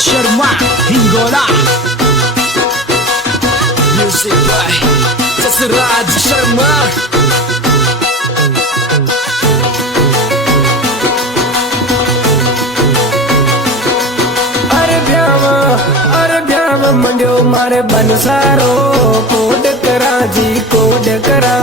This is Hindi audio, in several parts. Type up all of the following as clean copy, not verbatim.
Sharma Hingola music by Jasraj Sharma. अरे ब्याव मंडियो मारे बनसारो कोड करा जी कोड करा।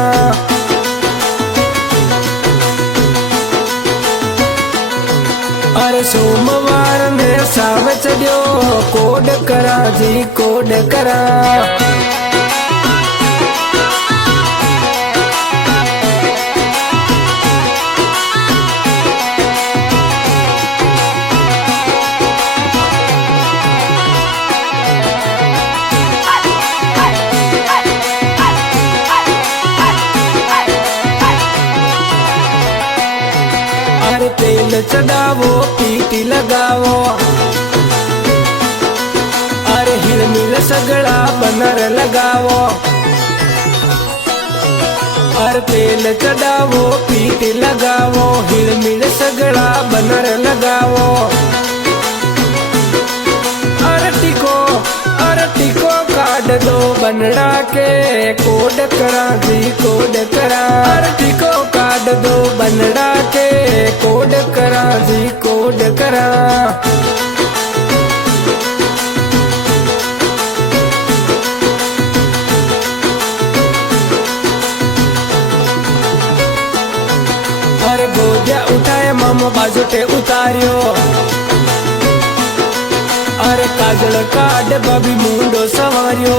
अरे सोमवार ने साव चढ़ियो कोड करा जी कोड करा। अरे तेल चढ़ावो पीटी लगावो अरे हिलमिल सगड़ा बनर लगावो। अरे तेल चढ़ावो पीटी लगावो हिलमिल सगड़ा बनर लगावो। अरे टिको काट दो बनड़ा के कोड करा जी कोड करा। अरे टिको काट दो बनड़ा के कोड करा जी कोड करा। अरे गोदिया उठाए मामो बाजूटे उतारियो अरे काजल काट बबी मुंडो सवारियो।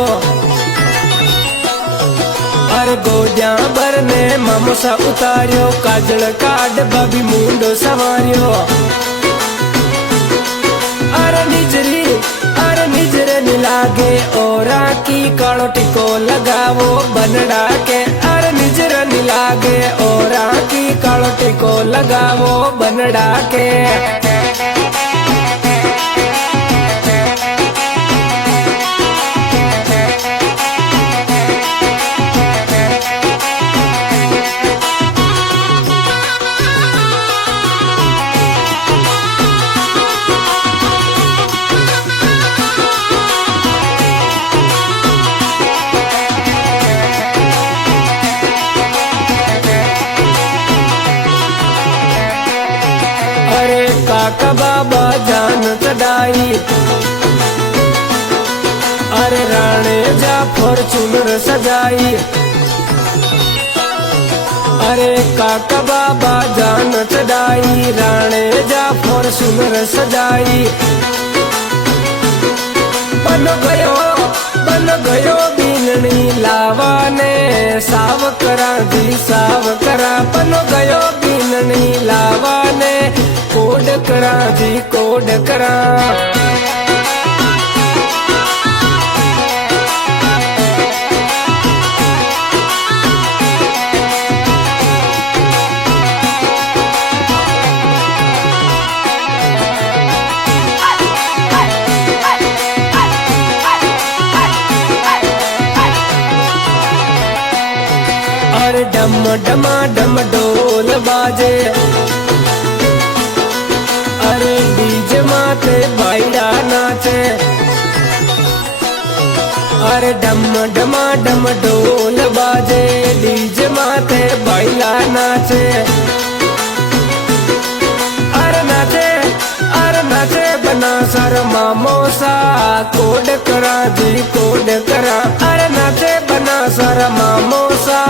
अरे गोदिया भरने मामो सा उतारियो काजल काट बबी मुंडो सवारियो। अरे निजरे नीलागे ओरा की कालो टिको लगावो बनड़ा के। अरे निजरे नीलागे ओरा की कालो टिको लगावो बनड़ा के। अरे काका बाबा जान चढ़ाई अरे राणे जा फॉर्चूनर सजाई। अरे काका बाबा जान चढ़ाई राणे जा फॉर्चूनर सजाई। बन गयो बीननी लावाने साव करा जी साव करा। बन गयो बीननी लावाने कोड करा जी कोड करा। अरे डम डमा डम डोल बाजे अरे डीजे माते बाईड़ा नाचे। अरे डम डमा डम डोल बाजे डीजे माते बाईड़ा नाचे। अरे नाचे बना सर मामो सा कोड करा जी कोड करा। अरे नाचे बना सर मामो सा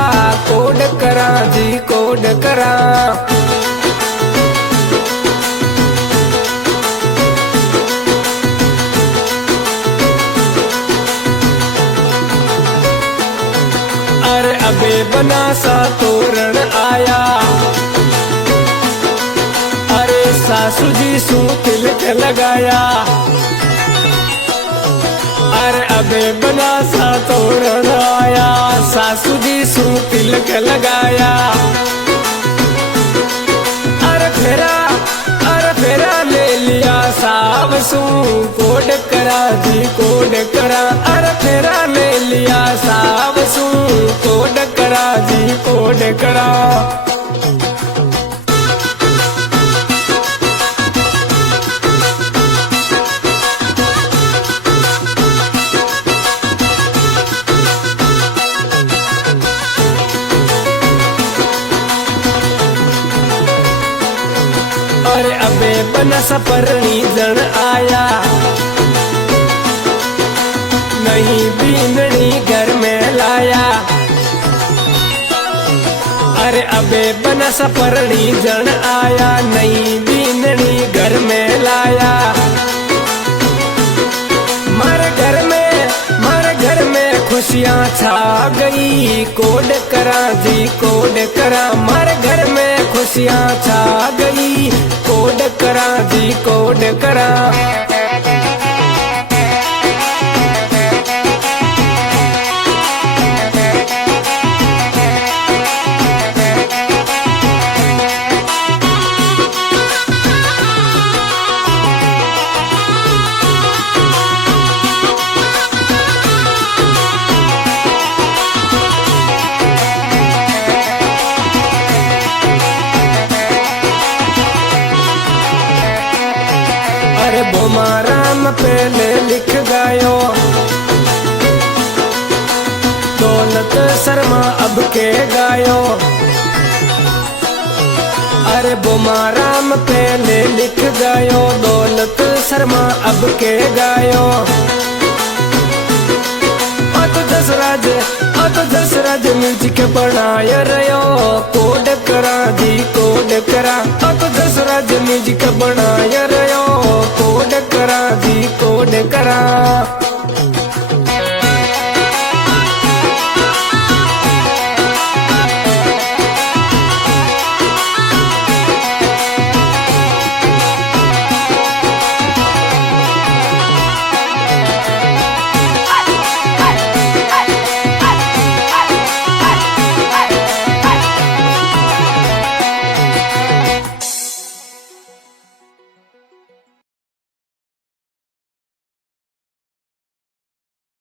कोड करा जी कोड करा। अरे अबे बना सा तोरण आया अरे सासू जी सू तिलक लगाया। अरे अबे बना सा तोरण आया सासू जी सू तिलक लगाया। अरे फेरा ले लिया साव सू कोड करा जी कोड करा। अरे फेरा ले लिया साव सू कोड करा जी कोड करा। बनस परणी जन आया, नहीं बीननी घर में लाया। अरे अबे बनस परणी जन आया, नहीं बीननी घर में लाया। मारे घर में खुशियाँ छा गई, कोड करा जी कोड करा। मारे घर में खुशियाँ छा गई, कोड करा जी कोड करा। अरे बोमाराम पहले लिख गायो, दौलत शर्मा अब के गायो। अरे बोमाराम पहले लिख गायो, दौलत शर्मा अब के गायो। तो दसराज म्यूजिक बनाया रहो, कोड करा जी कोड करा। तो दसराज म्यूजिक बनाया रहो, कोड करा जी कोड करा।